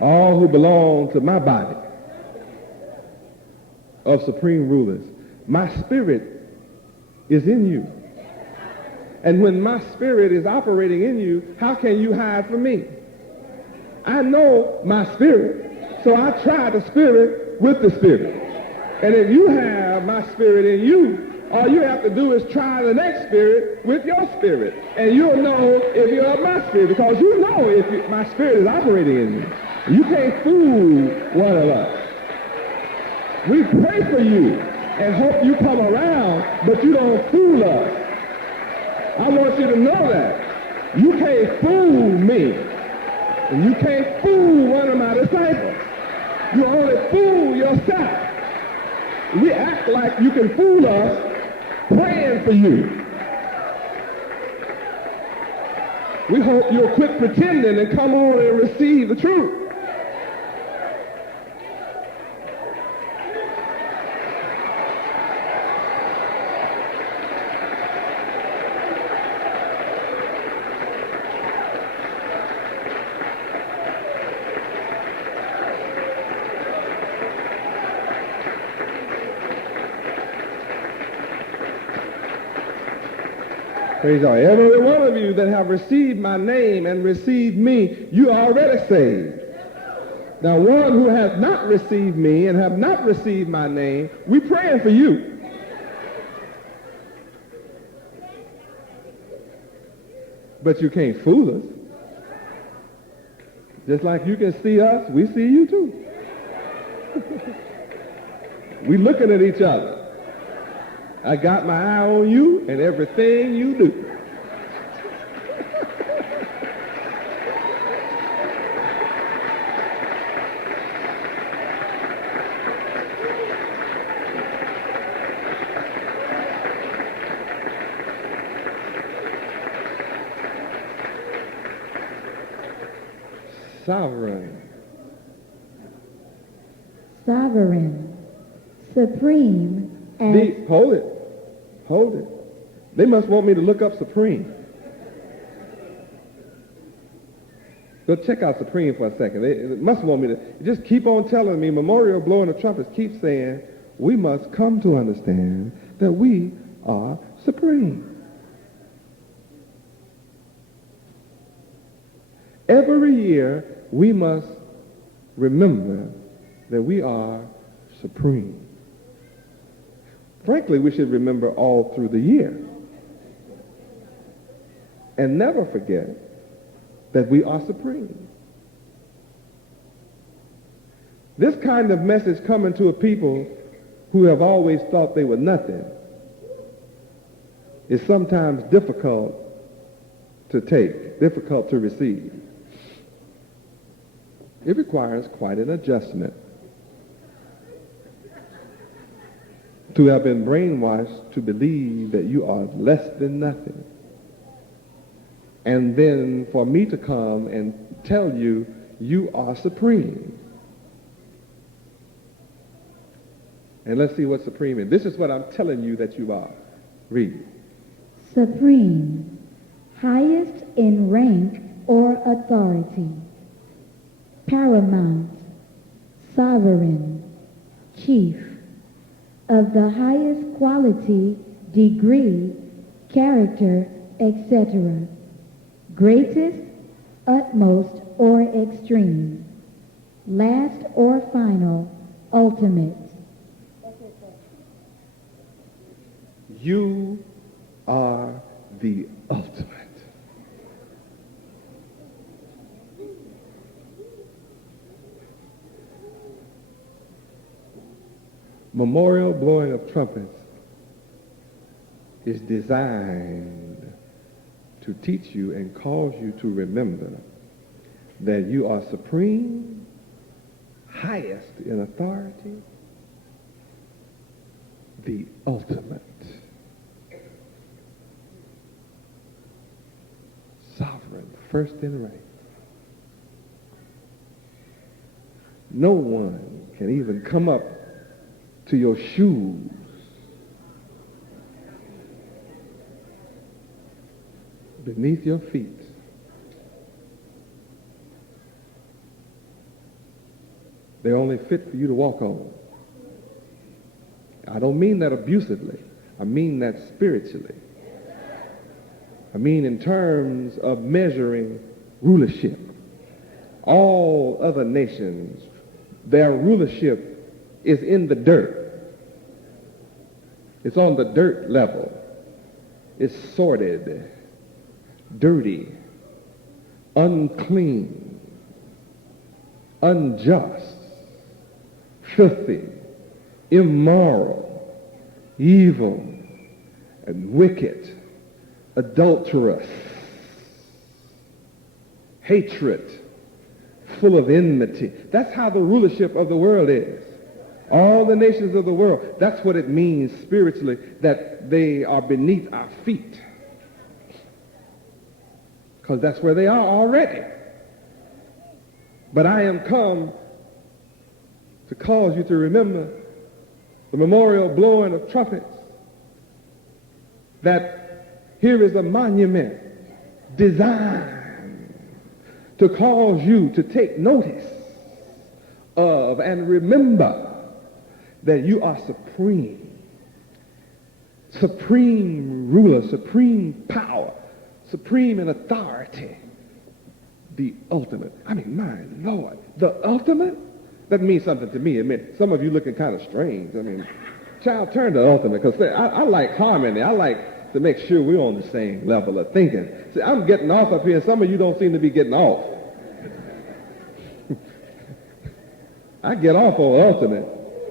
all who belong to my body of supreme rulers. My spirit is in you. And when my spirit is operating in you, how can you hide from me? I know my spirit, so I try the spirit with the spirit. And if you have my spirit in you, all you have to do is try the next spirit with your spirit. And you'll know if you're of my spirit, because you know if my spirit is operating in you. You can't fool one of us. We pray for you and hope you come around, but you don't fool us. I want you to know that. You can't fool me. And you can't fool one of my disciples. You only fool yourself. We act like you can fool us praying for you. We hope you'll quit pretending and come on and receive the truth. Praise God. Every one of you that have received my name and received me, you are already saved. Now, one who has not received me and have not received my name, we praying for you. But you can't fool us. Just like you can see us, we see you too. We looking at each other. I got my eye on you and everything you do. Sovereign, supreme, and... Hold it. They must want me to look up supreme. Go check out supreme for a second. They must want me to just keep on telling me, memorial blowing the trumpets, keep saying, we must come to understand that we are supreme. Every year, we must remember that we are supreme. Frankly, we should remember all through the year. And never forget that we are supreme. This kind of message coming to a people who have always thought they were nothing is sometimes difficult to take, difficult to receive. It requires quite an adjustment to have been brainwashed to believe that you are less than nothing. And then for me to come and tell you, you are supreme. And let's see what supreme is. This is what I'm telling you that you are. Read. Supreme, highest in rank or authority. Paramount, sovereign, chief, of the highest quality, degree, character, etc. Greatest, utmost, or extreme. Last or final, ultimate. You are the ultimate. Memorial blowing of trumpets is designed to teach you and cause you to remember that you are supreme, highest in authority, the ultimate, sovereign, first in rank. No one can even come up to your shoes beneath your feet They're only fit for you to walk on. I don't mean that abusively. I mean that spiritually. I mean in terms of measuring rulership. All other nations, their rulership is in the dirt. It's on the dirt level. It's sordid, dirty, unclean, unjust, filthy, immoral, evil, and wicked, adulterous, hatred, full of enmity. That's how the rulership of the world is. All the nations of the world, that's what it means spiritually, that they are beneath our feet. Because that's where they are already. But I am come to cause you to remember the memorial blowing of trumpets, that here is a monument designed to cause you to take notice of and remember that you are supreme. Supreme ruler, supreme power, supreme in authority. The ultimate. I mean, my Lord, the ultimate? That means something to me. I mean, some of you looking kind of strange. I mean, child, turn to ultimate, because I like harmony. I like to make sure we're on the same level of thinking. See, I'm getting off up here. Some of you don't seem to be getting off. I get off on ultimate,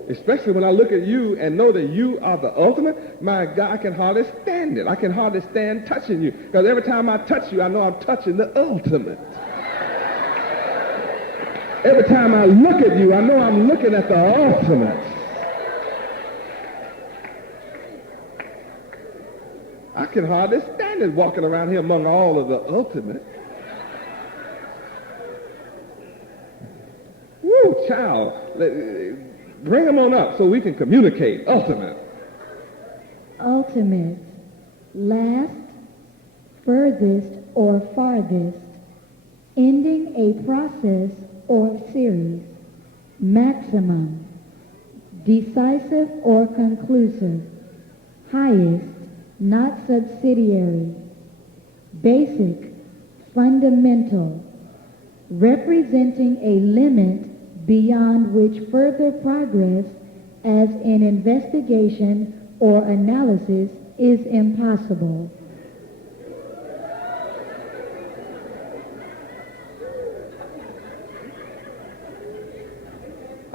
especially when I look at you and know that you are the ultimate. My God, I can hardly stand it. I can hardly stand touching you, because every time I touch you, I know I'm touching the ultimate. Every time I look at you, I know I'm looking at the ultimate. I can hardly stand it walking around here among all of the ultimate. Woo, child. Bring them on up so we can communicate. Ultimate. Ultimate. Last, furthest, or farthest. Ending a process or series. Maximum. Decisive or conclusive. Highest, not subsidiary. Basic, fundamental. Representing a limit beyond which further progress as an investigation or analysis is impossible.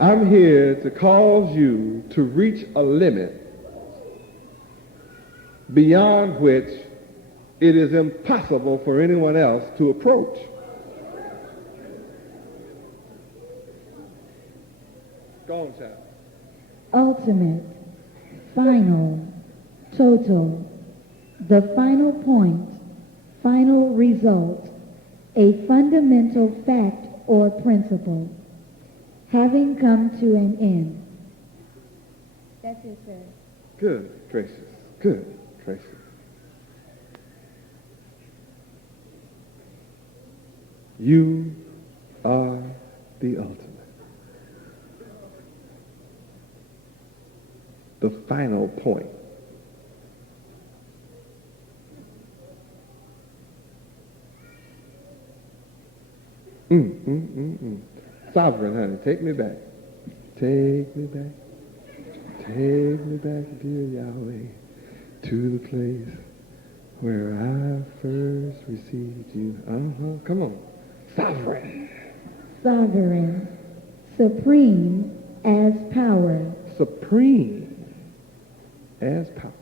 I'm here to cause you to reach a limit beyond which it is impossible for anyone else to approach. Go on, child. Ultimate, final, total, the final point, final result, a fundamental fact or principle, having come to an end. That's it, sir. Good, Tracy. Good, Tracy. You are the ultimate. The final point. Sovereign, honey, take me back. Take me back. Take me back, dear Yahweh, to the place where I first received you. Come on. Sovereign. Sovereign, supreme as power. Supreme as power.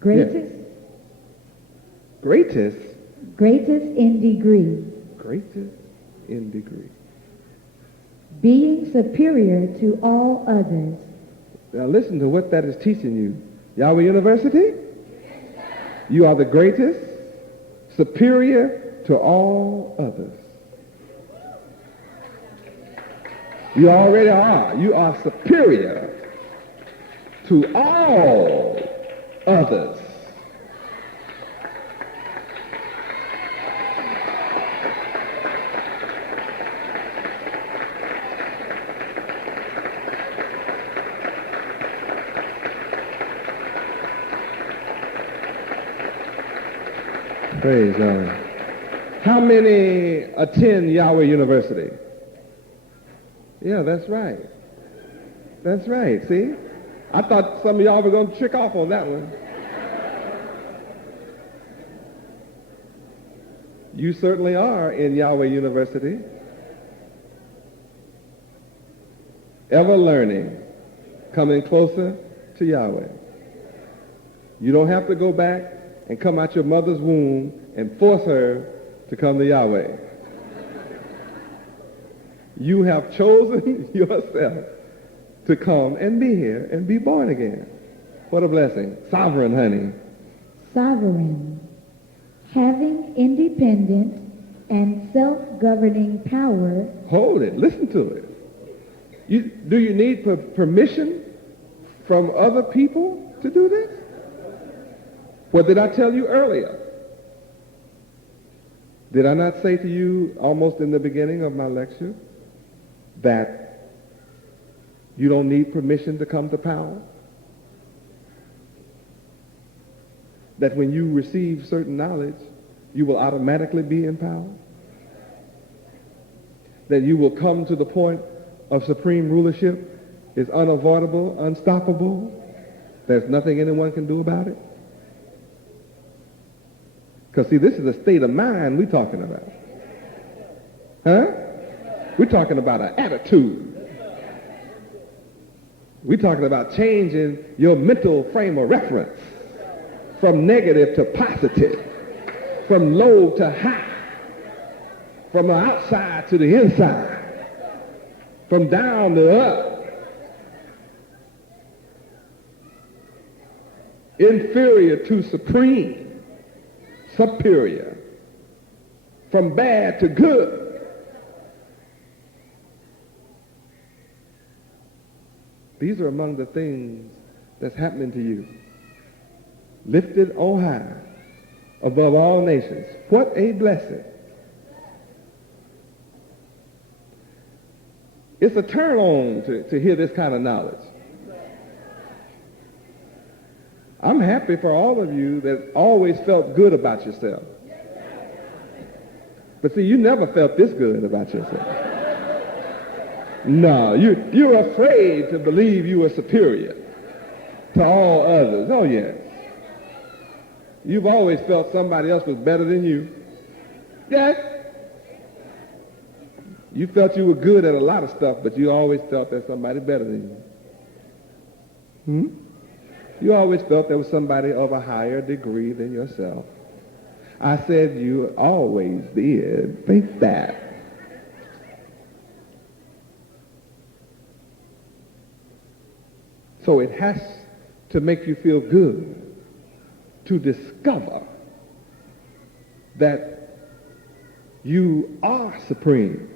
Greatest. Yes. Greatest. Greatest in degree. Greatest in degree. Being superior to all others. Now listen to what that is teaching you. Yahweh University? You are the greatest, superior to all others. You already are. You are superior to all others. Praise God. How many attend Yahweh University? Yeah, that's right. That's right, see? I thought some of y'all were going to trick off on that one. You certainly are in Yahweh University. Ever learning, coming closer to Yahweh. You don't have to go back and come out your mother's womb and force her to come to Yahweh. You have chosen yourself to come and be here and be born again. What a blessing. Sovereign, honey. Sovereign, having independent and self-governing power. Hold it. Listen to it. Do you need permission from other people to do this? What did I tell you earlier? Did I not say to you almost in the beginning of my lecture that you don't need permission to come to power? That when you receive certain knowledge, you will automatically be in power? That you will come to the point of supreme rulership is unavoidable, unstoppable. There's nothing anyone can do about it. Because, see, this is a state of mind we're talking about. Huh? We're talking about an attitude. We're talking about changing your mental frame of reference from negative to positive, from low to high, from the outside to the inside, from down to up, inferior to supreme, superior, from bad to good. These are among the things that's happening to you. Lifted on high above all nations. What a blessing. It's a turn on to hear this kind of knowledge. I'm happy for all of you that always felt good about yourself. But see, you never felt this good about yourself. No, you're afraid to believe you are superior to all others. Oh, yes. You've always felt somebody else was better than you. Yes. You felt you were good at a lot of stuff, but you always felt there's somebody better than you. You always felt there was somebody of a higher degree than yourself. I said you always did think that. So it has to make you feel good to discover that you are supreme.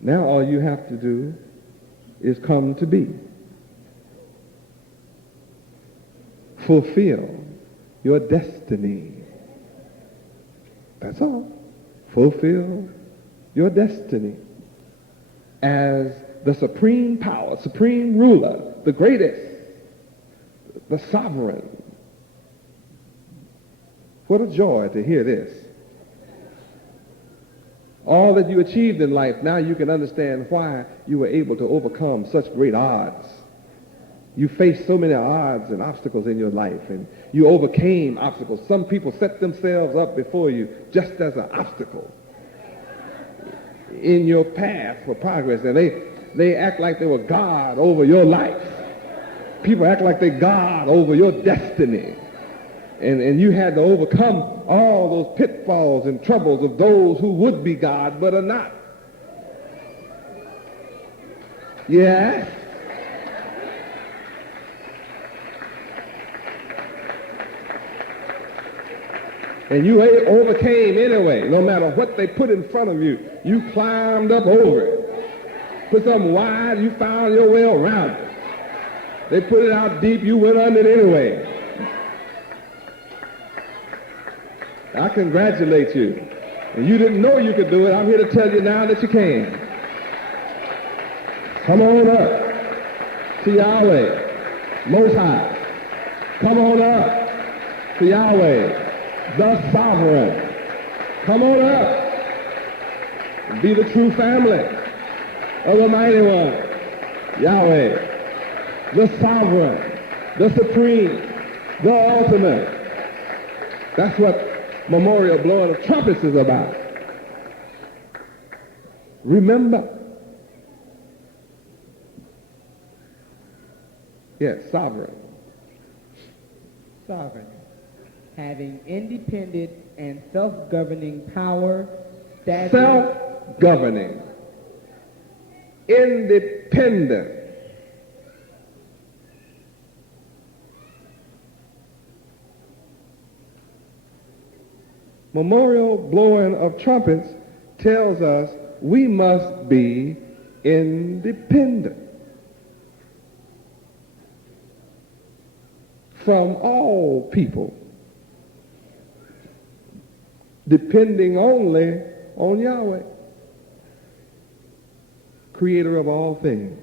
Now all you have to do is come to be. Fulfill your destiny. That's all. Fulfill your destiny as the supreme power, supreme ruler, the greatest, the sovereign. What a joy to hear this. All that you achieved in life, now you can understand why you were able to overcome such great odds. You faced so many odds and obstacles in your life, and you overcame obstacles. Some people set themselves up before you just as an obstacle in your path for progress, and they act like they were God over your life. People act like they're God over your destiny. And you had to overcome all those pitfalls and troubles of those who would be God but are not. Yes? And you overcame anyway. No matter what they put in front of you, you climbed up over it. Put something wide, you found your way around it. They put it out deep, you went under it anyway. I congratulate you. And you didn't know you could do it. I'm here to tell you now that you can. Come on up to Yahweh, Most High, Come on up to Yahweh, the sovereign. Come on up and be the true family of the mighty one, Yahweh, the sovereign, the supreme, the ultimate. That's what memorial blowing of trumpets is about. Remember. Yes, sovereign. Sovereign, having independent and self-governing power, statute, self-governing, independent, memorial blowing of trumpets tells us we must be independent from all people, depending only on Yahweh, creator of all things.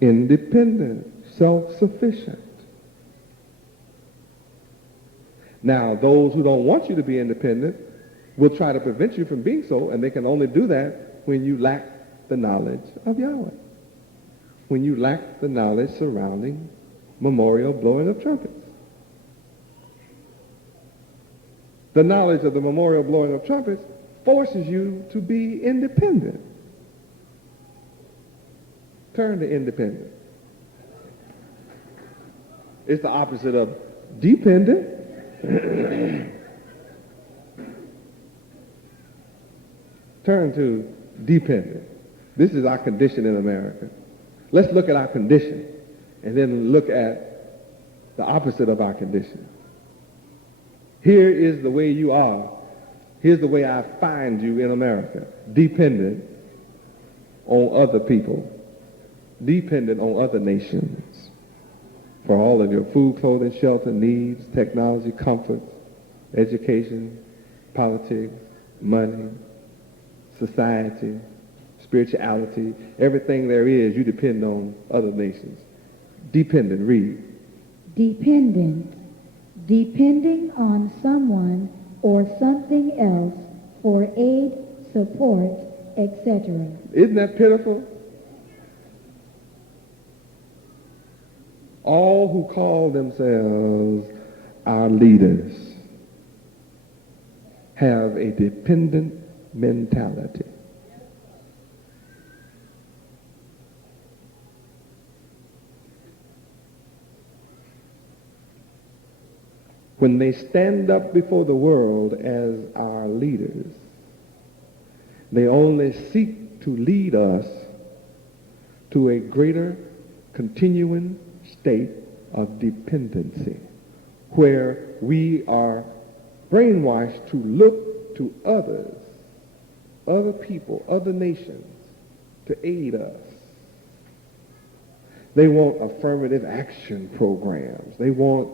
Independent, self-sufficient. Now, those who don't want you to be independent will try to prevent you from being so, and they can only do that when you lack the knowledge of Yahweh, when you lack the knowledge surrounding memorial blowing of trumpets. The knowledge of the memorial blowing of trumpets forces you to be independent. Turn to independent. It's the opposite of dependent. Turn to dependent. This is our condition in America. Let's look at our condition and then look at the opposite of our condition. Here is the way you are. Here's the way I find you in America. Dependent on other people. Dependent on other nations for all of your food, clothing, shelter, needs, technology, comforts, education, politics, money, society, spirituality, everything there is, you depend on other nations. Dependent, read. Dependent, depending on someone or something else for aid, support, etc. Isn't that pitiful? All who call themselves our leaders have a dependent mentality. When they stand up before the world as our leaders, they only seek to lead us to a greater continuing state of dependency, where we are brainwashed to look to others, other people, other nations, to aid us. They want affirmative action programs. They want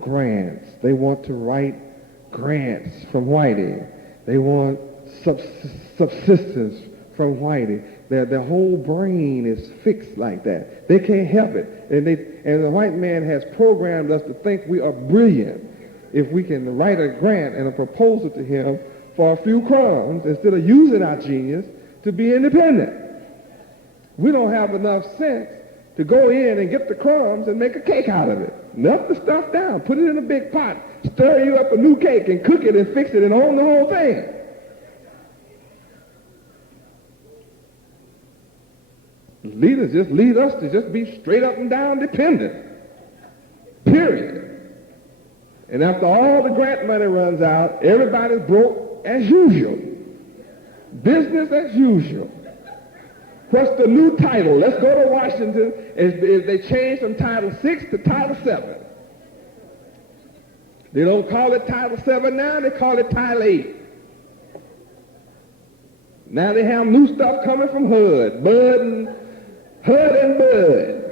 grants. They want to write grants from Whitey. They want subsistence from Whitey. Their whole brain is fixed like that. They can't help it. And the white man has programmed us to think we are brilliant if we can write a grant and a proposal to him for a few crumbs instead of using our genius to be independent. We don't have enough sense to go in and get the crumbs and make a cake out of it. Melt the stuff down, put it in a big pot, stir you up a new cake and cook it and fix it and own the whole thing. Leaders just lead us to just be straight up and down dependent. Period. And after all the grant money runs out, everybody's broke as usual. Business as usual. What's the new title? Let's go to Washington. They changed from Title 6 to Title 7. They don't call it Title 7 now, they call it Title 8. Now they have new stuff coming from HUD. HUD and Bud.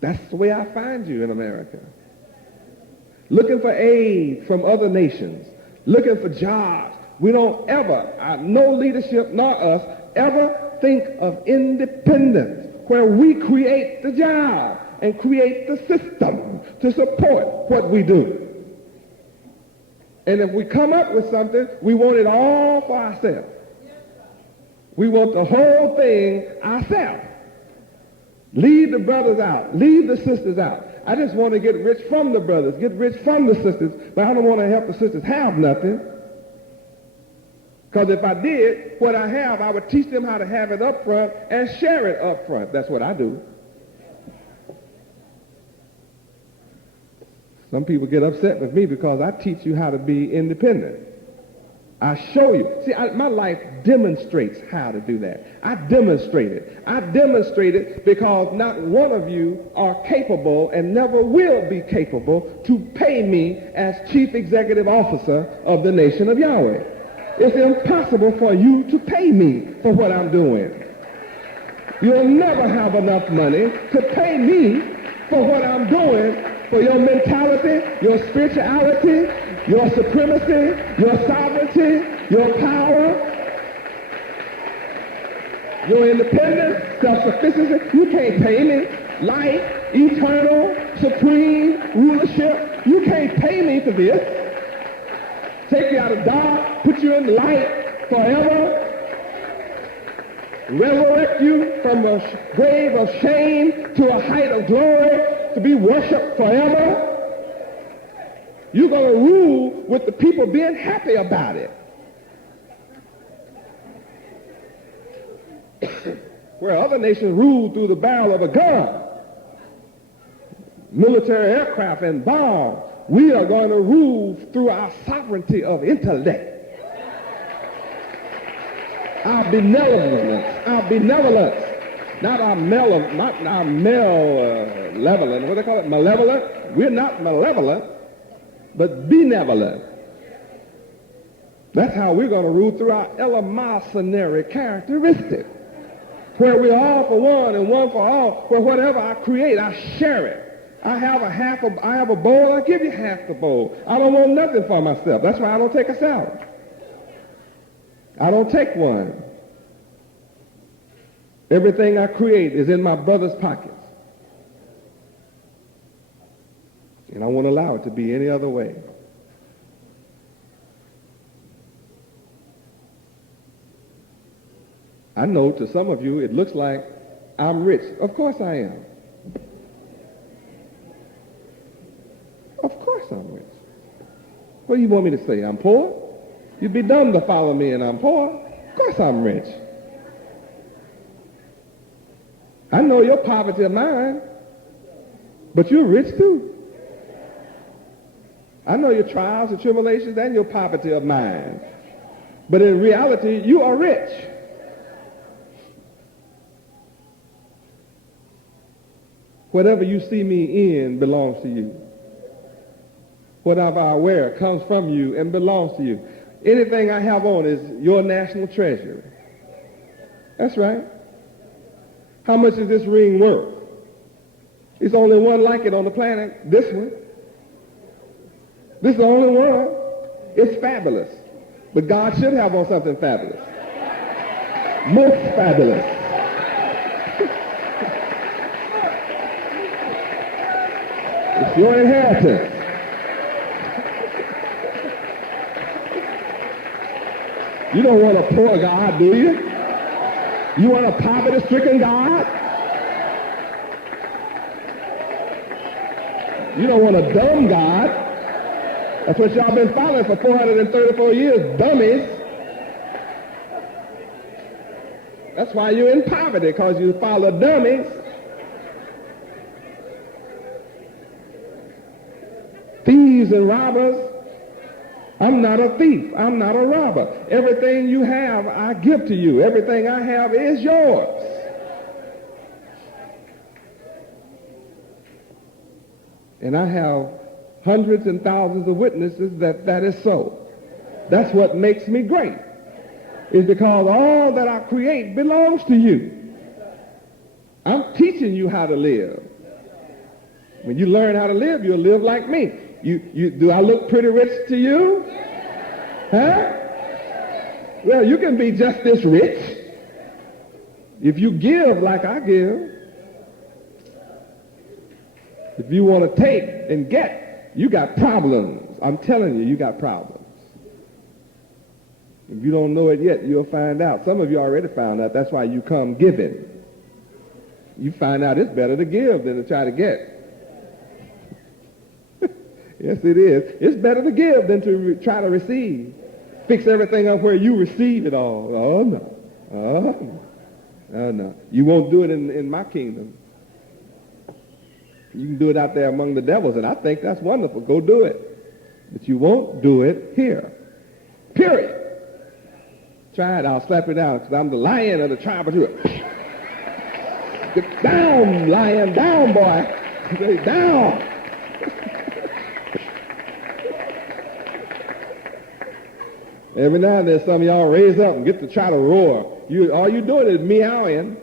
That's the way I find you in America. Looking for aid from other nations. looking for jobs. We don't ever, no leadership nor us, ever think of independence, where we create the job and create the system to support what we do. And if we come up with something, we want it all for ourselves. We want the whole thing ourselves. Leave the brothers out. Leave the sisters out. I just want to get rich from the brothers, get rich from the sisters, but I don't want to help the sisters have nothing. Because if I did what I have, I would teach them how to have it up front and share it up front. That's what I do. Some people get upset with me because I teach you how to be independent. I show you. See, my life demonstrates how to do that. I demonstrate it. I demonstrate it because not one of you are capable and never will be capable to pay me as Chief Executive Officer of the nation of Yahweh. It's impossible for you to pay me for what I'm doing. You'll never have enough money to pay me for what I'm doing, for your mentality, your spirituality, your supremacy, your sovereignty, your power, your independence, self-sufficiency. You can't pay me. Life, eternal, supreme, rulership. You can't pay me for this. Take you out of dark, put you in light forever, resurrect you from a grave of shame to a height of glory, to be worshipped forever. You're going to rule with the people being happy about it. Where other nations rule through the barrel of a gun, military aircraft and bombs, we are going to rule through our sovereignty of intellect. Our benevolence, not our malevolent, what do they call it, malevolent? We're not malevolent, but benevolent. That's how we're going to rule through our eleemosynary characteristic, where we're all for one and one for all, where whatever I create, I share it. I have a bowl, I give you half the bowl. I don't want nothing for myself. That's why I don't take a salad. I don't take one. Everything I create is in my brother's pockets. And I won't allow it to be any other way. I know to some of you it looks like I'm rich. Of course I am. Of course I'm rich. What do you want me to say? I'm poor? You'd be dumb to follow me and I'm poor. Of course I'm rich. I know your poverty of mind, but you're rich too. I know your trials and tribulations and your poverty of mind, but in reality, you are rich. Whatever you see me in belongs to you. Whatever I wear comes from you and belongs to you. Anything I have on is your national treasure. That's right. How much is this ring worth? There's only one like it on the planet, this one. This is the only one. It's fabulous. But God should have on something fabulous. Most fabulous. It's your inheritance. You don't want a poor God, do you? You want a poverty-stricken God? You don't want a dumb God. That's what y'all been following for 434 years, dummies. That's why you're in poverty, because you follow dummies. Thieves and robbers. I'm not a thief. I'm not a robber. Everything you have, I give to you. Everything I have is yours. And I have hundreds and thousands of witnesses that is so. That's what makes me great, is because all that I create belongs to you. I'm teaching you how to live. When you learn how to live, you'll live like me. Do I look pretty rich to you? Huh? Well, you can be just this rich if you give like I give. If you want to take and get, you got problems. I'm telling you, you got problems. If you don't know it yet, you'll find out. Some of you already found out. That's why you come giving. You find out it's better to give than to try to get. Yes, it is. It's better to give than to try to receive. Fix everything up where you receive it all. Oh, no. Oh, no. Oh, no. You won't do it in my kingdom. You can do it out there among the devils, and I think that's wonderful. Go do it. But you won't do it here. Period. Try it. I'll slap you down because I'm the lion of the tribe of Judah. Get down, lion. Down, boy. Say, down. Every now and then some of y'all raise up and get to try to roar. All you doing is meowing.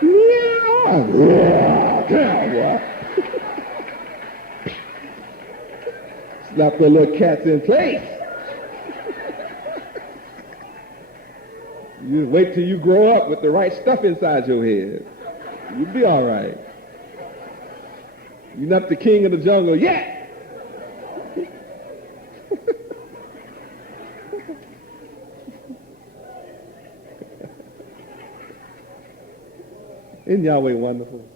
Meow. Roar. Down, boy. Slap the little cats in place. You wait till you grow up with the right stuff inside your head. You'll be all right. You're not the king of the jungle yet. Isn't Yahweh wonderful?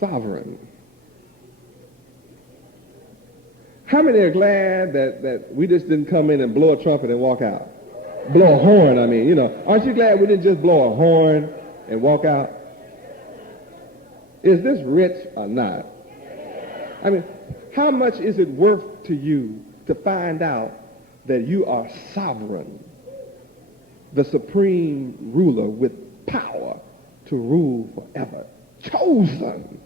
Sovereign. How many are glad that we just didn't come in and blow a trumpet and walk out? Blow a horn, I mean, Aren't you glad we didn't just blow a horn and walk out? Is this rich or not? I mean, how much is it worth to you to find out that you are sovereign, the supreme ruler with power to rule forever, chosen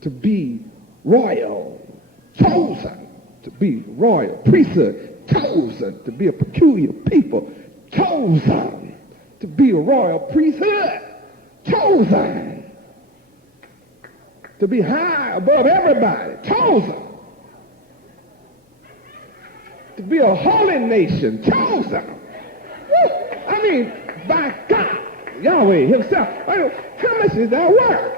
to be royal, chosen to be royal priesthood, chosen to be a peculiar people, chosen to be a royal priesthood, chosen to be high above everybody, chosen to be a holy nation, chosen. I mean, by God, Yahweh himself. How much is that worth?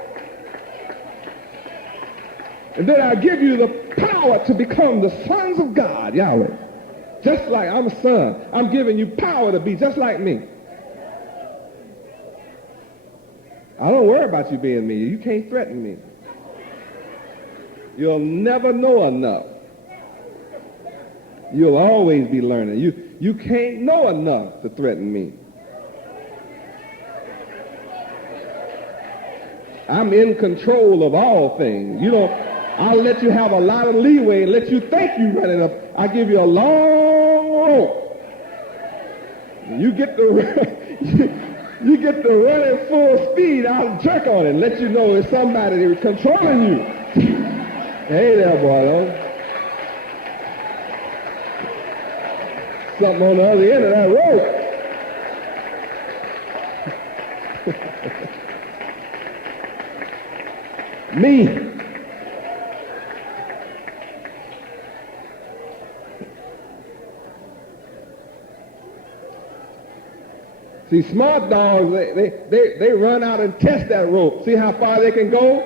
And then I'll give you the power to become the sons of God, Yahweh. Just like I'm a son, I'm giving you power to be just like me. I don't worry about you being me. You can't threaten me. You'll never know enough. You'll always be learning. You can't know enough to threaten me. I'm in control of all things. I'll let you have a lot of leeway and let you think you're running up. I'll give you a long rope. You get the running full speed, I'll jerk on it and let you know it's somebody that's controlling you. Hey there, boy. Something on the other end of that rope. Me. See, smart dogs, they run out and test that rope. See how far they can go?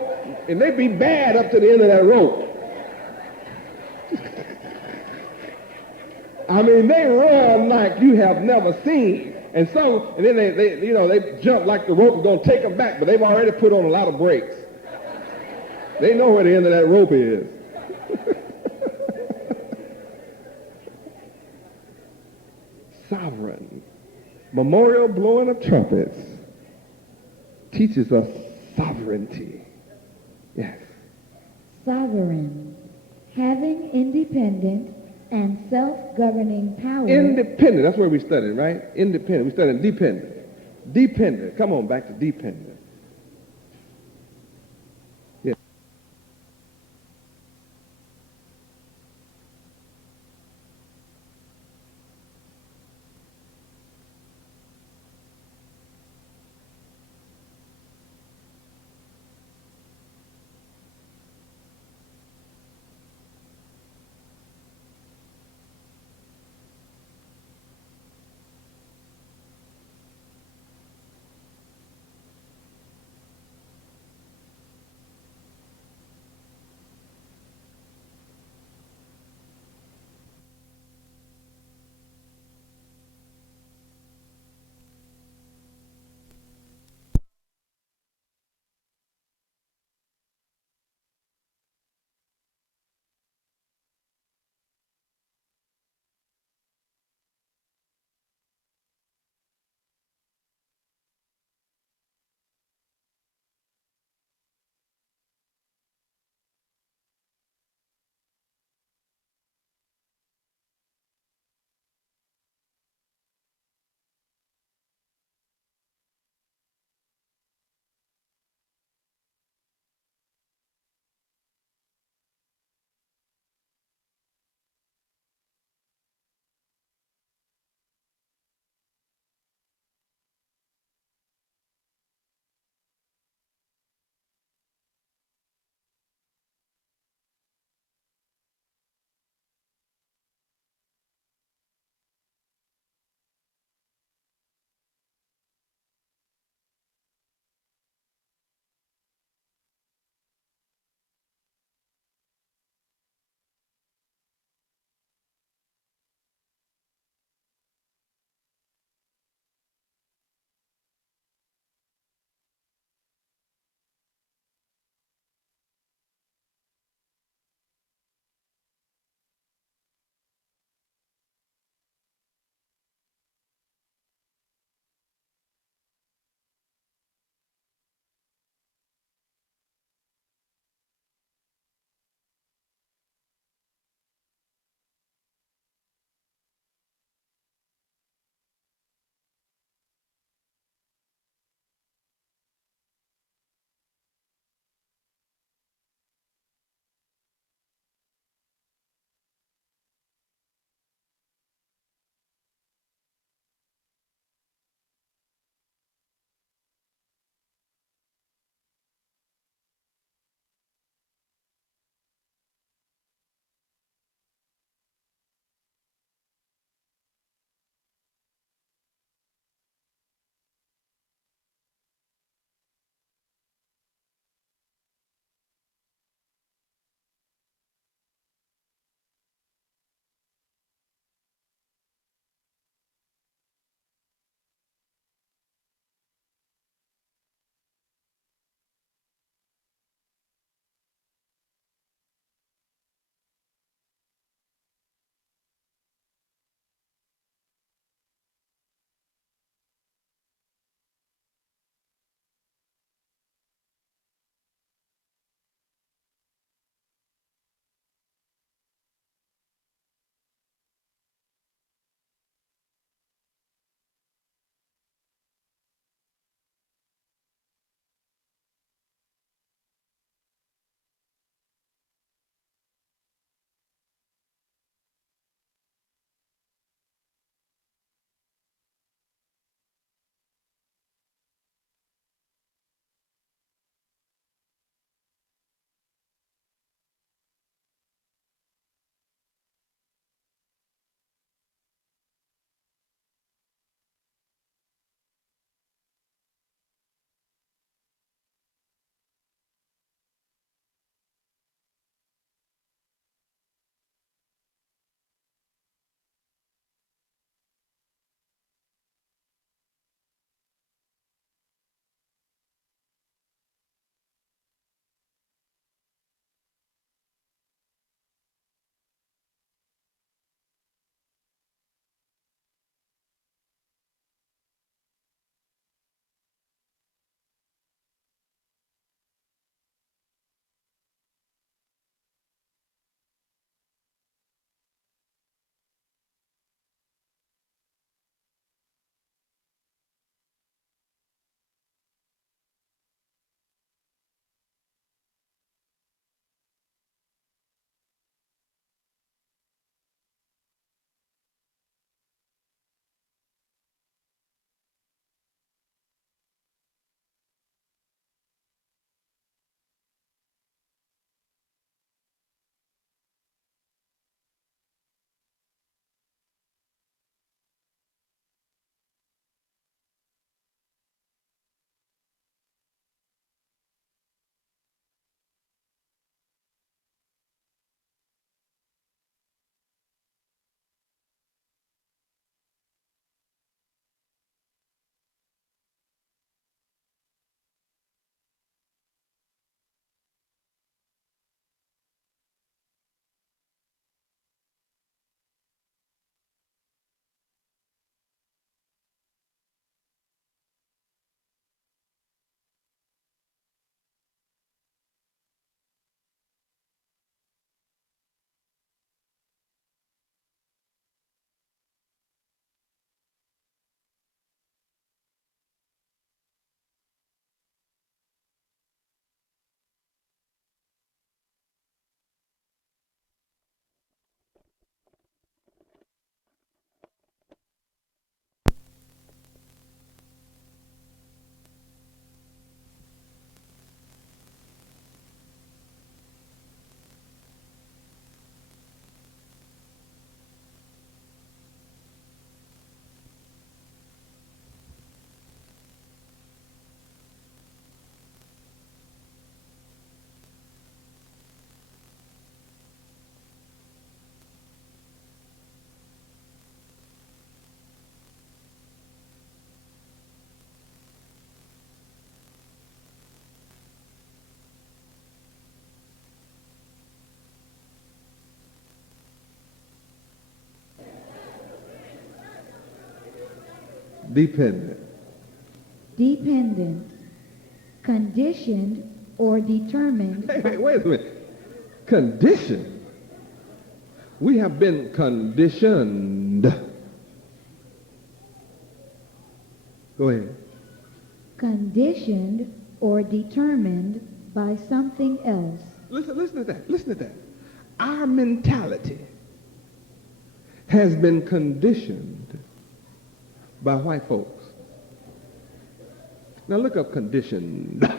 And they be bad up to the end of that rope. I mean, they run like you have never seen. And then they jump like the rope is going to take them back, but they've already put on a lot of brakes. They know where the end of that rope is. Sovereign. Memorial blowing of trumpets teaches us sovereignty. Yes. Sovereign, having independent and self-governing power. Independent, that's where we studied, right? Independent. We studied dependent. Dependent. Come on, back to dependent. Dependent. Dependent. Conditioned or determined. Hey, wait a minute. Conditioned. We have been conditioned. Go ahead. Conditioned or determined by something else. Listen to that. Listen to that. Our mentality has been conditioned by white folks. Now look up conditioned.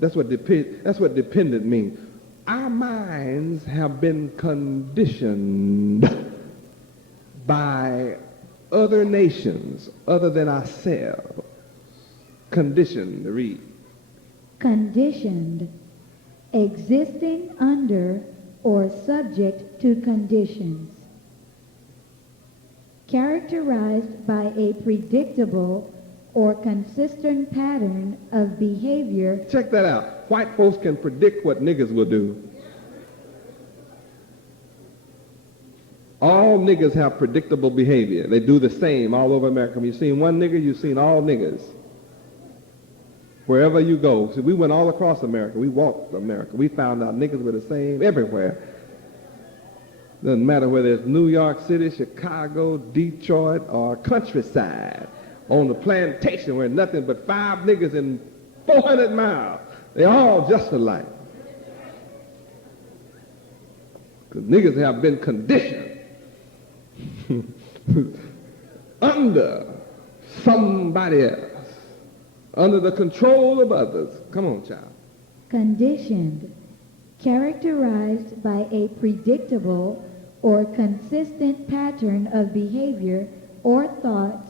That's what dependent means. Our minds have been conditioned by other nations other than ourselves. Conditioned, read. Conditioned. Existing under or subject to conditions. Characterized by a predictable or consistent pattern of behavior. Check that out. White folks can predict what niggas will do. All niggas have predictable behavior. They do the same all over America. When you've seen one nigger, you've seen all niggas. Wherever you go. See, we went all across America. We walked America. We found out niggas were the same everywhere. Doesn't matter whether it's New York City, Chicago, Detroit, or countryside. On the plantation where nothing but 5 niggas in 400 miles. They all just alike. Because niggas have been conditioned under somebody else. Under the control of others. Come on, child. Conditioned. Characterized by a predictable or consistent pattern of behavior or thought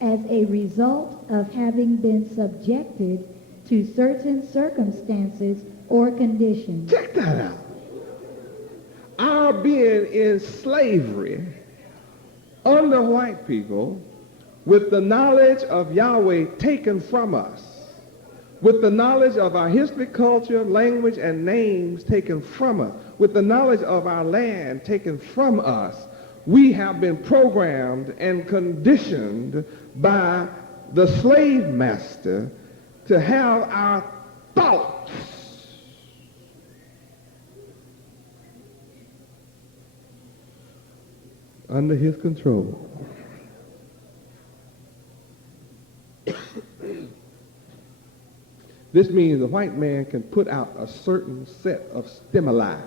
as a result of having been subjected to certain circumstances or conditions. Check that out. Our being in slavery under white people with the knowledge of Yahweh taken from us, with the knowledge of our history, culture, language, and names taken from us, with the knowledge of our land taken from us, we have been programmed and conditioned by the slave master to have our thoughts under his control. This means the white man can put out a certain set of stimuli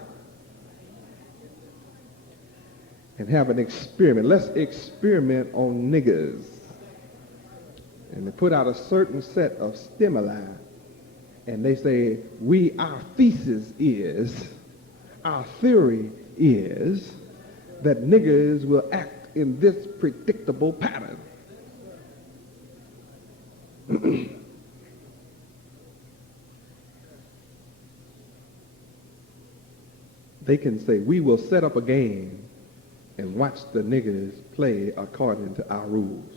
and have an experiment. Let's experiment on niggas. And they put out a certain set of stimuli, and they say, our thesis is, our theory is that niggers will act in this predictable pattern. They can say, we will set up a game and watch the niggers play according to our rules.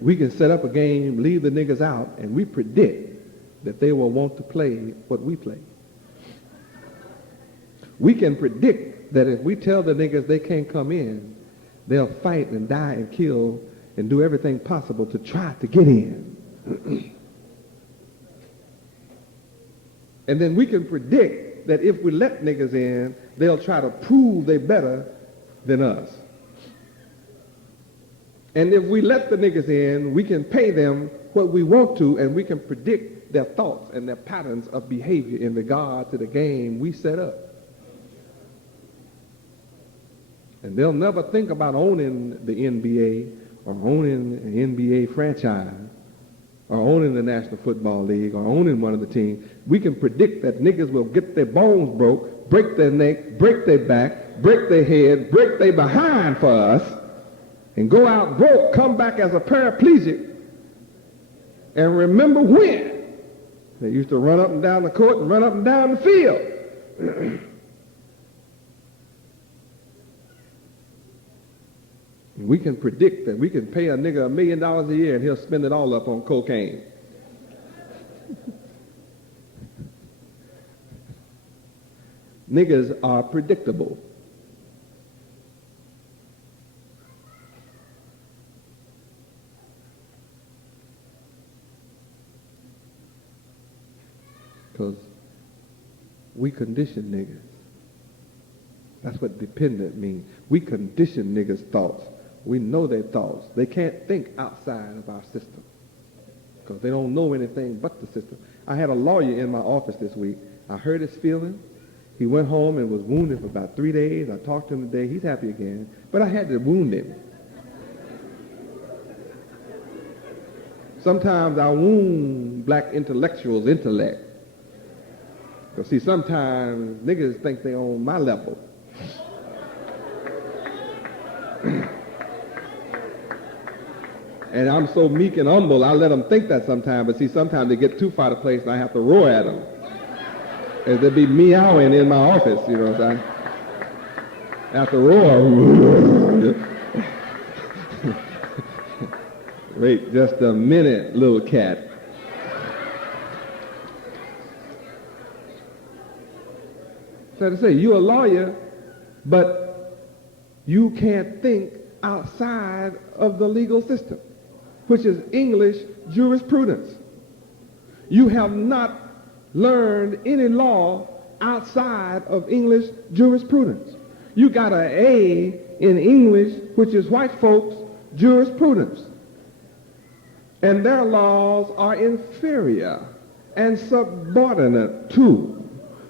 We can set up a game, leave the niggas out, and we predict that they will want to play what we play. We can predict that if we tell the niggas they can't come in, they'll fight and die and kill and do everything possible to try to get in. And then we can predict that if we let niggas in, they'll try to prove they're better than us. And if we let the niggas in, we can pay them what we want to, and we can predict their thoughts and their patterns of behavior in regard to the game we set up. And they'll never think about owning the NBA or owning an NBA franchise or owning the National Football League or owning one of the teams. We can predict that niggas will get their bones broke, break their neck, break their back, break their head, break their behind for us, and go out broke, come back as a paraplegic, and remember when they used to run up and down the court and run up and down the field. We can predict that we can pay a nigga $1 million a year and he'll spend it all up on cocaine. Niggas are predictable. Because we condition niggas. That's what dependent means. We condition niggas' thoughts. We know their thoughts. They can't think outside of our system because they don't know anything but the system. I had a lawyer in my office this week. I heard his feelings. He went home and was wounded for about 3 days. I talked to him today. He's happy again. But I had to wound him. Sometimes I wound black intellectuals' intellect. Because, see, sometimes niggas think they on my level. And I'm so meek and humble, I let them think that sometimes. But, see, sometimes they get too far to place and I have to roar at them. As they be meowing in my office, you know what I'm saying? I have to roar. Wait just a minute, little cat. So to say, you're a lawyer, but you can't think outside of the legal system, which is English jurisprudence. You have not learned any law outside of English jurisprudence. You got an A in English, which is white folks' jurisprudence. And their laws are inferior and subordinate to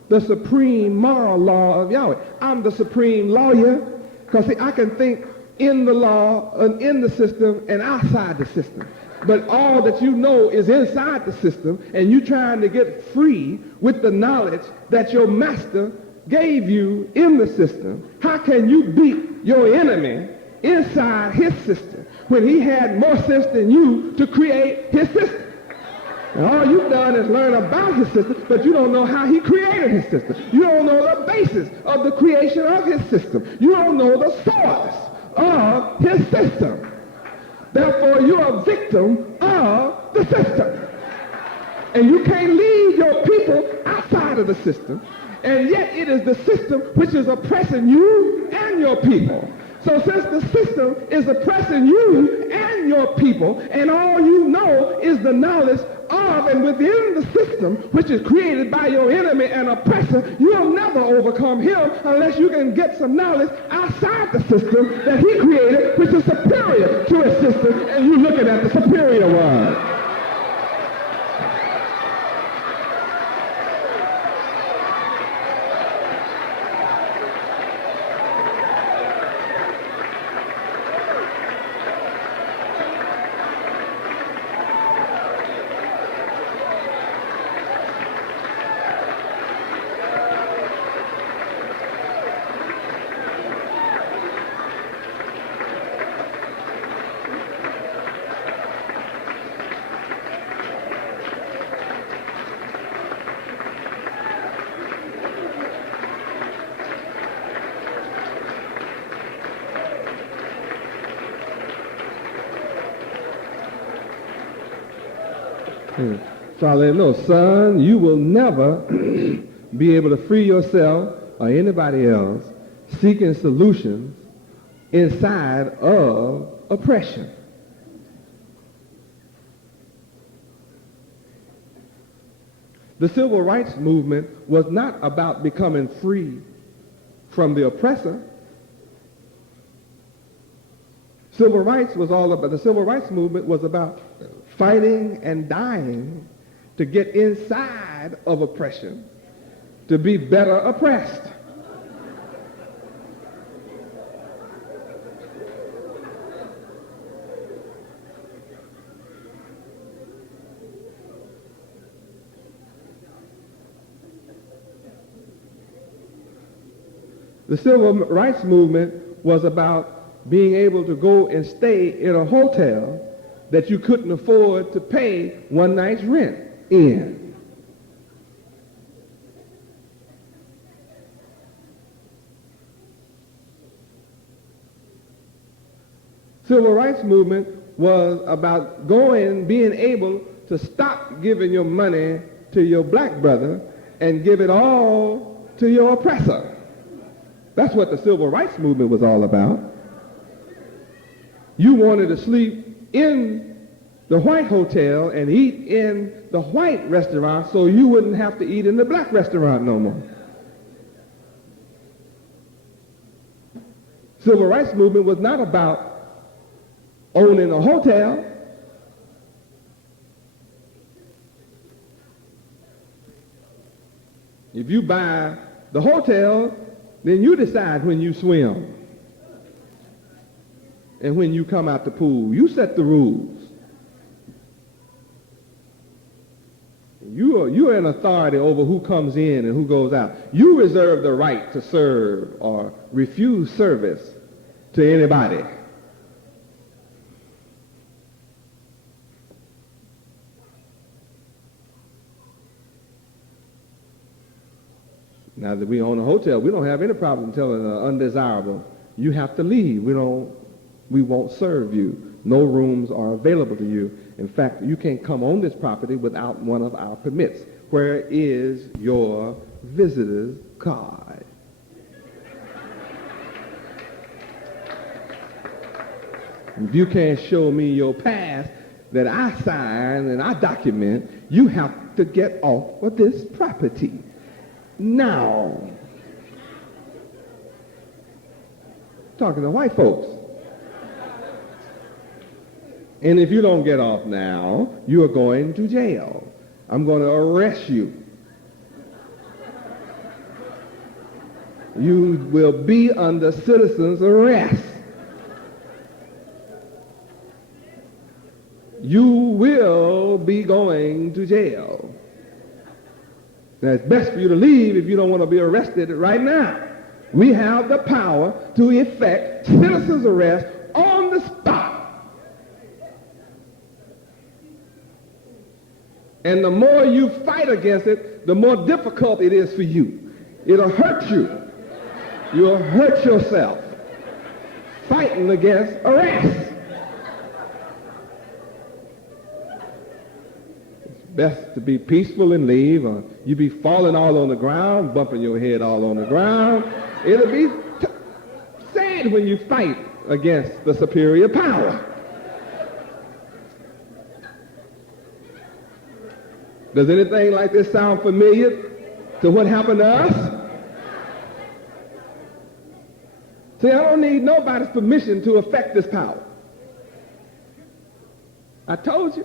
the supreme moral law of Yahweh. I'm the supreme lawyer because, see, I can think in the law and in the system and outside the system. But all that you know is inside the system, and you trying to get free with the knowledge that your master gave you in the system. How can you beat your enemy inside his system when he had more sense than you to create his system? And all you've done is learn about his system, but you don't know how he created his system. You don't know the basis of the creation of his system. You don't know the source of his system. Therefore, you're a victim of the system. And you can't lead your people outside of the system. And yet it is the system which is oppressing you and your people. So since the system is oppressing you and your people, and all you know is the knowledge of and within the system, which is created by your enemy and oppressor, you'll never overcome him unless you can get some knowledge outside the system that he created, which is superior to his system, and you're looking at the superior one. So I let him know, son, you will never be able to free yourself or anybody else seeking solutions inside of oppression. The civil rights movement was not about becoming free from the oppressor. The civil rights movement was about fighting and dying to get inside of oppression, to be better oppressed. The civil rights movement was about being able to go and stay in a hotel that you couldn't afford to pay one night's rent in. Civil rights movement was about being able to stop giving your money to your black brother and give it all to your oppressor. That's what the civil rights movement was all about. You wanted to sleep in the white hotel and eat in the white restaurant so you wouldn't have to eat in the black restaurant no more. Civil rights movement was not about owning a hotel. If you buy the hotel, then you decide when you swim and when you come out the pool. You set the rules. You are an authority over who comes in and who goes out. You reserve the right to serve or refuse service to anybody. Now that we own a hotel, we don't have any problem telling an undesirable, you have to leave. We won't serve you. No rooms are available to you. In fact, you can't come on this property without one of our permits. Where is your visitor's card? If you can't show me your pass that I sign and I document, you have to get off of this property. Now, talking to white folks. And if you don't get off now, you are going to jail. I'm going to arrest you. You will be under citizen's arrest. You will be going to jail. Now, it's best for you to leave if you don't want to be arrested right now. We have the power to effect citizen's arrest on the spot. And the more you fight against it, the more difficult it is for you. It'll hurt you. You'll hurt yourself fighting against arrest. It's best to be peaceful and leave, or you be falling all on the ground, bumping your head all on the ground. It'll be sad when you fight against the superior power. Does anything like this sound familiar to what happened to us? See, I don't need nobody's permission to affect this power. I told you.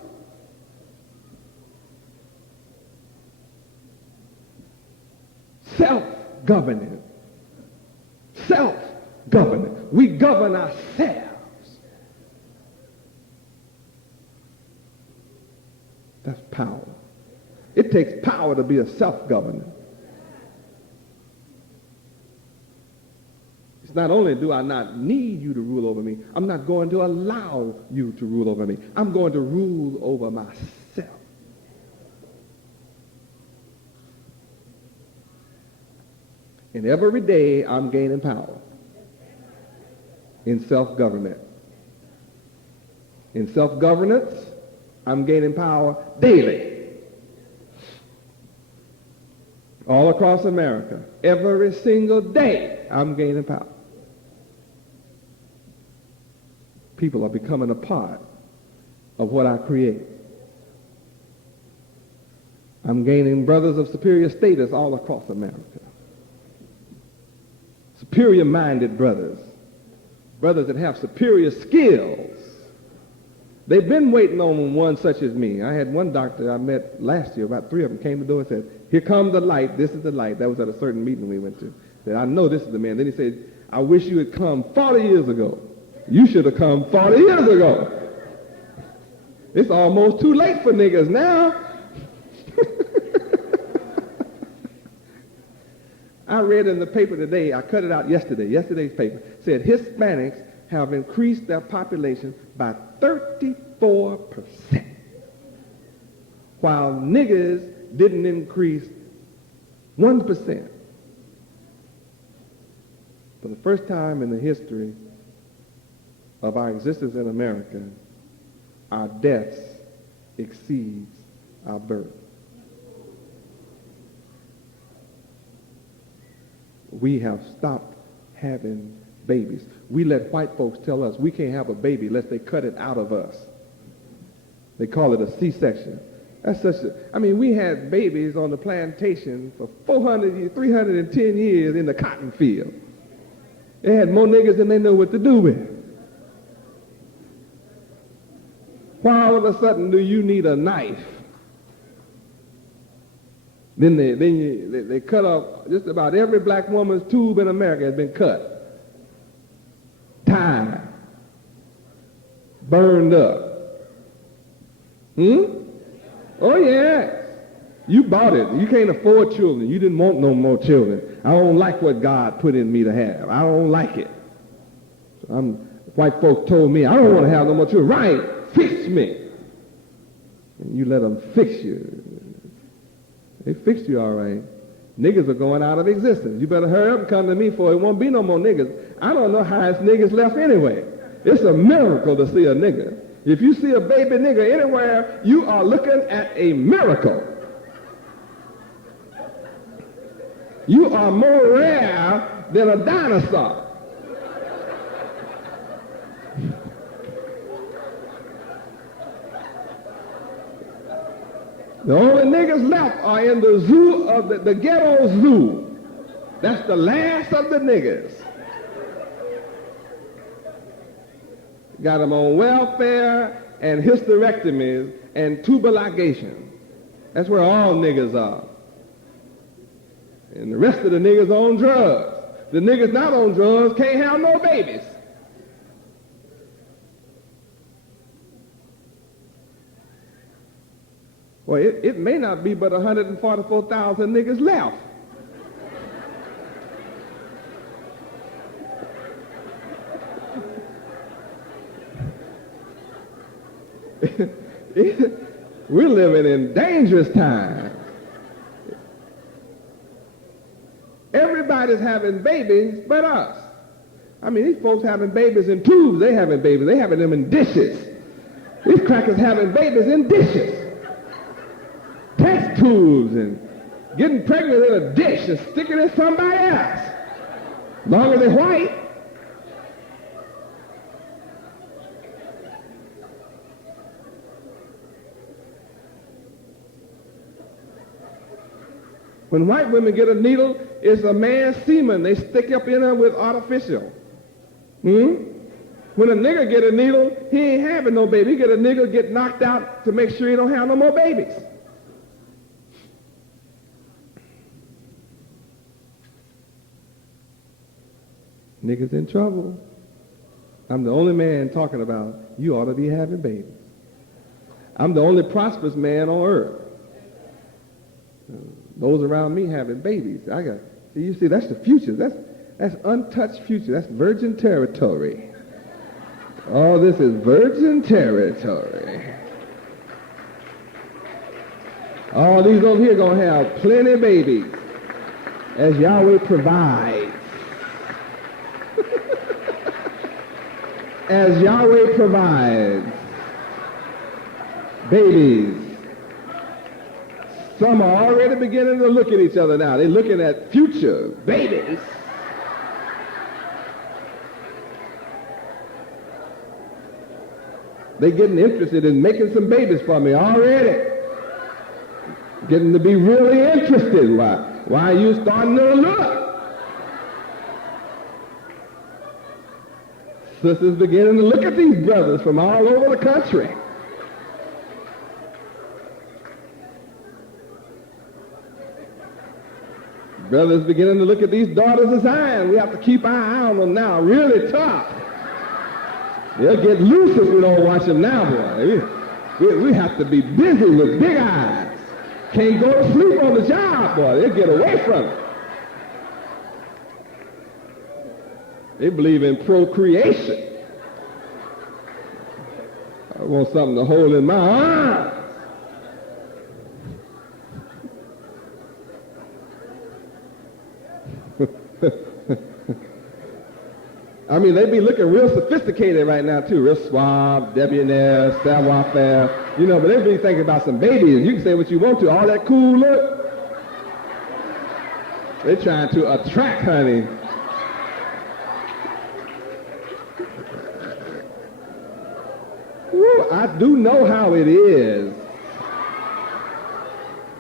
Self-governing. Self-governing. We govern ourselves. That's power. It takes power to be a self-governor. It's not only do I not need you to rule over me, I'm not going to allow you to rule over me. I'm going to rule over myself. And every day I'm gaining power in self-government. In self-governance, I'm gaining power daily. All across America, every single day, I'm gaining power. People are becoming a part of what I create. I'm gaining brothers of superior status all across America. Superior-minded brothers. Brothers that have superior skills. They've been waiting on one such as me. I had one doctor I met last year, about 3 of them came to the door and said, here comes the light, this is the light. That was at a certain meeting we went to. Said, I know this is the man. Then he said, I wish you had come 40 years ago. You should have come 40 years ago. It's almost too late for niggas now. I read in the paper today, I cut it out yesterday's paper, said Hispanics have increased their population by 34%, while niggers didn't increase 1%. For the first time in the history of our existence in America, our deaths exceeds our birth. We have stopped having babies. We let white folks tell us we can't have a baby unless they cut it out of us. They call it a C-section. That's such a, I mean, we had babies on the plantation for 310 years in the cotton field. They had more niggas than they know what to do with. Why all of a sudden do you need a knife? Then they cut off just about every black woman's tube in America has been cut, tied, burned up. Oh yeah. You bought it. You can't afford children. You didn't want no more children. I don't like what God put in me to have. I don't like it. White folks told me, I don't want to have no more children. Right, fix me. And you let them fix you. They fixed you all right. Niggas are going out of existence. You better hurry up and come to me for it won't be no more niggas. I don't know how it's niggas left anyway. It's a miracle to see a nigga. If you see a baby nigga anywhere, you are looking at a miracle. You are more rare than a dinosaur. The only niggas left are in the zoo of the ghetto zoo. That's the last of the niggas. Got them on welfare and hysterectomies and tubal ligation. That's where all niggas are. And the rest of the niggas on drugs. The niggas not on drugs can't have no babies. Well, it may not be but 144,000 niggas left. We're living in dangerous times. Everybody's having babies but us. I mean, these folks having babies in tubes. They having babies. They having them in dishes. These crackers having babies in dishes. Test tubes and getting pregnant in a dish and sticking it in somebody else. As long as they're white. When white women get a needle, it's a man's semen. They stick up in her with artificial. When a nigger get a needle, he ain't having no baby. He get a nigger, get knocked out to make sure he don't have no more babies. Niggas in trouble. I'm the only man talking about you ought to be having babies. I'm the only prosperous man on earth. Those around me having babies. You see, that's the future. That's untouched future. That's virgin territory. All this is virgin territory. All these over here gonna have plenty of babies as Yahweh provides. As Yahweh provides babies. Some are already beginning to look at each other now. They're looking at future babies. They're getting interested in making some babies for me already. Getting to be really interested. Why are you starting to look? Sisters beginning to look at these brothers from all over the country. Brothers beginning to look at these daughters of Zion. We have to keep our eye on them now, really tough. They'll get loose if we don't watch them now, boy. We have to be busy with big eyes. Can't go to sleep on the job, boy. They'll get away from it. They believe in procreation. I want something to hold in my arms. I mean, they be looking real sophisticated right now, too. Real suave, debonair, savoir-faire. You know, but they be thinking about some babies. You can say what you want to. All that cool look. They're trying to attract, honey. Woo, I do know how it is.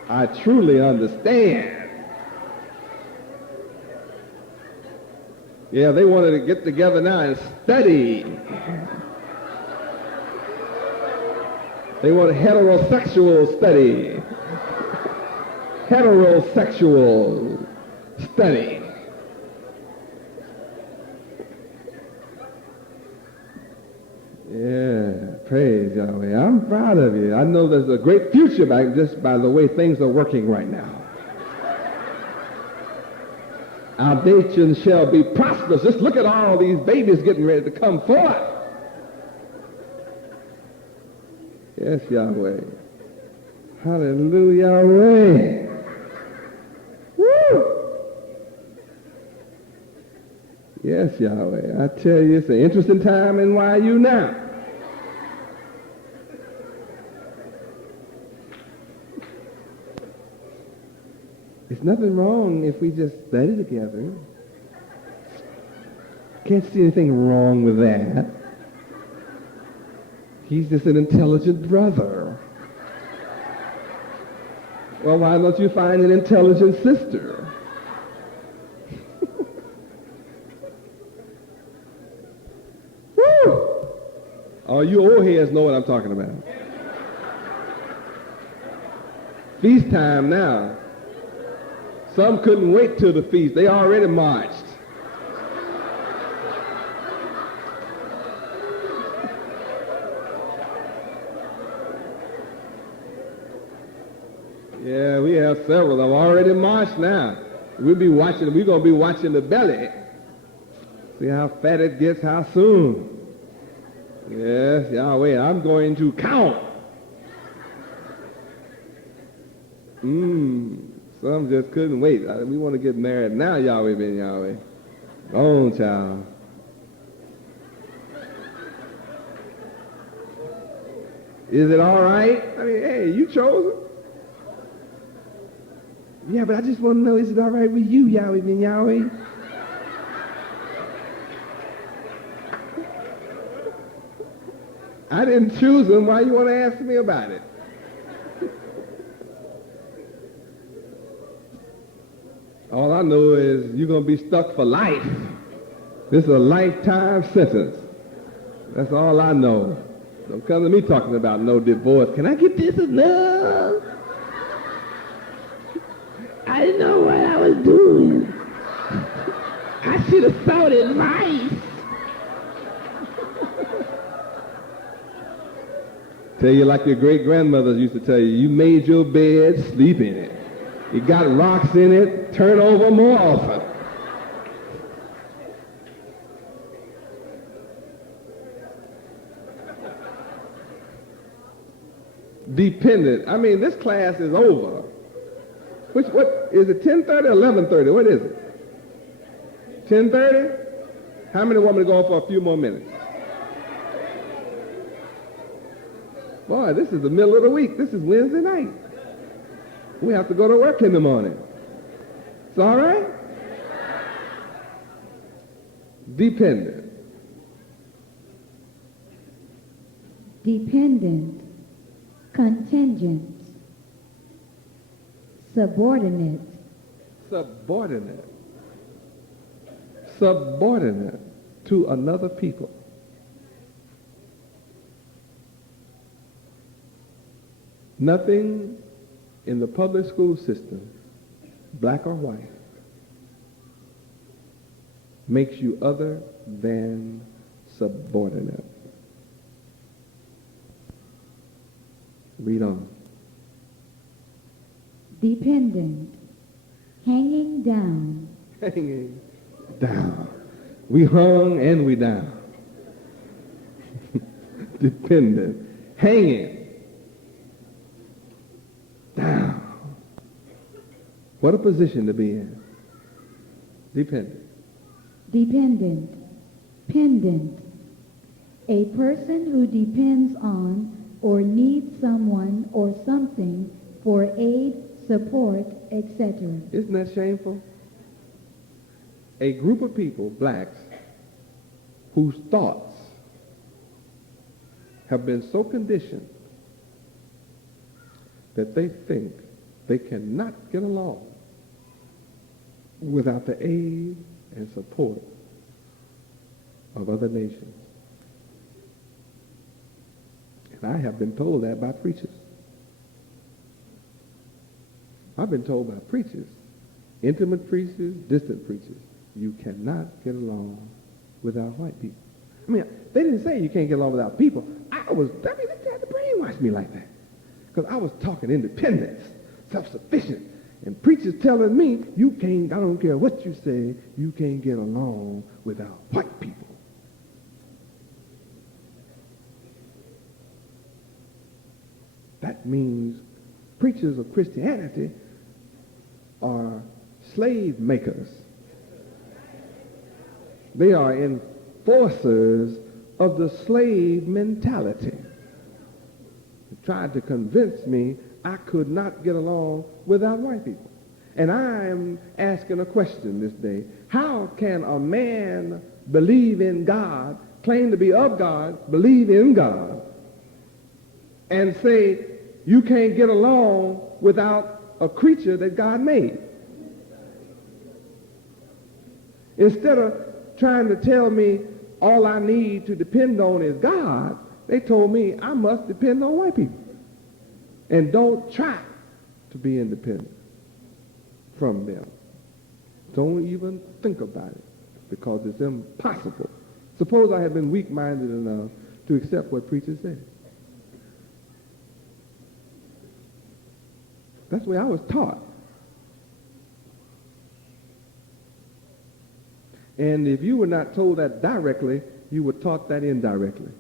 I truly understand. Yeah, they wanted to get together now and study. They want heterosexual study. Heterosexual study. Yeah, praise Yahweh. I'm proud of you. I know there's a great future just by the way things are working right now. Our nation shall be prosperous. Just look at all these babies getting ready to come forth. Yes, Yahweh. Hallelujah, Yahweh. Woo! Yes, Yahweh. I tell you, it's an interesting time in YU now. There's nothing wrong if we just study together. Can't see anything wrong with that. He's just an intelligent brother. Well, why don't you find an intelligent sister? Woo! Oh, you old heads know what I'm talking about. Feast time now. Some couldn't wait till the feast. They already marched. Yeah, we have several of them already marched now. We're going to be watching the belly. See how fat it gets, how soon. Yes, Yahweh, I'm going to count. Some just couldn't wait. We want to get married now, Yahweh ben Yahweh. Go on, child. Is it all right? I mean, hey, you chose him. Yeah, but I just want to know, is it all right with you, Yahweh ben Yahweh? I didn't choose him. Why you want to ask me about it? All I know is you're going to be stuck for life. This is a lifetime sentence. That's all I know. Don't come to me talking about no divorce. Can I get this or no? I didn't know what I was doing. I should have sought advice. Tell you like your great-grandmothers used to tell you, you made your bed, sleep in it. You got rocks in it, turn over more often. Dependent. I mean, this class is over. What is it, 10:30 or 11:30? What is it? 10:30? How many want me to go on for a few more minutes? Boy, this is the middle of the week. This is Wednesday night. We have to go to work in the morning. It's all right? Dependent. Dependent. Contingent. Subordinate. Subordinate. Subordinate to another people. Nothing in the public school system, black or white, makes you other than subordinate. Read on. Dependent. Hanging down. Hanging down. We hung and we down. Dependent. Hanging down. What a position to be in. Dependent. Dependent. Pendant. A person who depends on or needs someone or something for aid, support, etc. Isn't that shameful? a group of people, blacks, whose thoughts have been so conditioned that they think they cannot get along without the aid and support of other nations. And I have been told that by preachers. I've been told by preachers, intimate preachers, distant preachers, you cannot get along without white people. I mean, they didn't say you can't get along without people. They tried to brainwash me like that. Because I was talking independence, self-sufficient, and preachers telling me, you can't, I don't care what you say, you can't get along without white people. That means preachers of Christianity are slave makers. They are enforcers of the slave mentality. They tried to convince me I could not get along without white people. And I am asking a question this day. How can a man believe in God, claim to be of God, believe in God, and say you can't get along without a creature that God made? Instead of trying to tell me all I need to depend on is God, they told me I must depend on white people. And don't try to be independent from them. Don't even think about it, because it's impossible. Suppose I had been weak-minded enough to accept what preachers said. That's the way I was taught. And if you were not told that directly, you were taught that indirectly.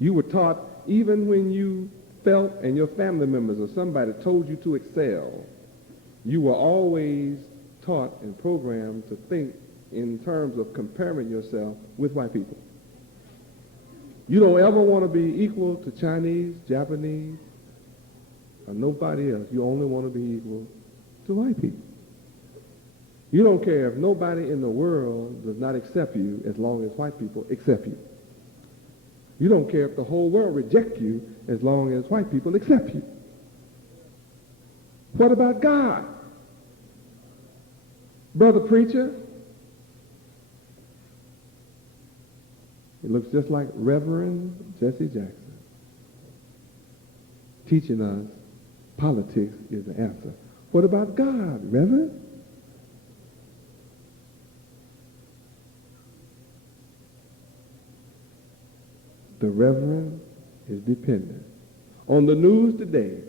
You were taught even when you felt, and your family members or somebody told you to excel, you were always taught and programmed to think in terms of comparing yourself with white people. You don't ever want to be equal to Chinese, Japanese, or nobody else. You only want to be equal to white people. You don't care if nobody in the world does not accept you as long as white people accept you. You don't care if the whole world rejects you as long as white people accept you. What about God? Brother preacher, he looks just like Reverend Jesse Jackson, teaching us politics is the answer. What about God, Reverend? The Reverend is dependent. On the news today,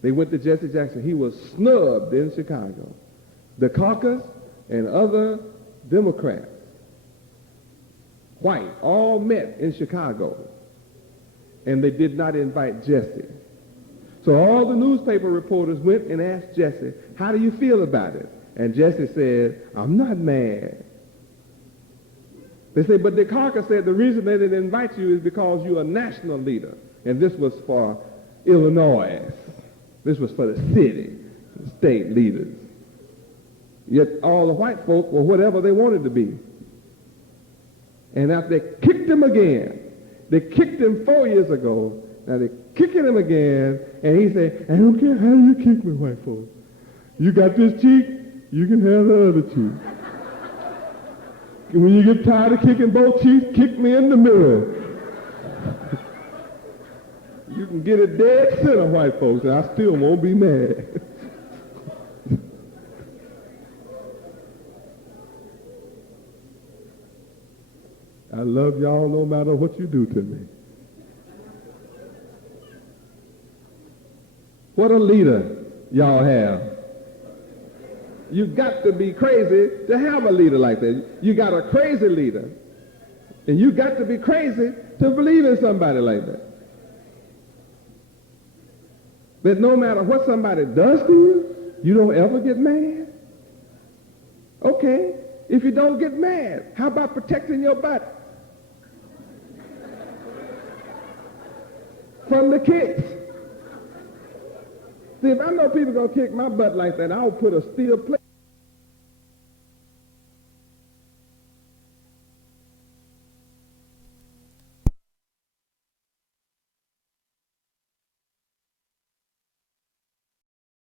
they went to Jesse Jackson. He was snubbed in Chicago. The caucus and other Democrats, white, all met in Chicago, and they did not invite Jesse. So all the newspaper reporters went and asked Jesse, how do you feel about it? And Jesse said, I'm not mad. They said, but the caucus said the reason they didn't invite you is because you're a national leader. And this was for Illinois. This was for the city, the state leaders. Yet all the white folk were whatever they wanted to be. And after they kicked him again, they kicked him 4 years ago, now they're kicking him again, and he said, I don't care how you kick me, white folk. You got this cheek, you can have the other cheek. And when you get tired of kicking both cheeks, kick me in the middle. You can get it dead center, white folks, and I still won't be mad. I love y'all no matter what you do to me. What a leader y'all have. You got to be crazy to have a leader like that. You got a crazy leader, and you got to be crazy to believe in somebody like that. That no matter what somebody does to you, you don't ever get mad. Okay, if you don't get mad, how about protecting your body from the kicks? See, if I know people going to kick my butt like that, I'll put a steel plate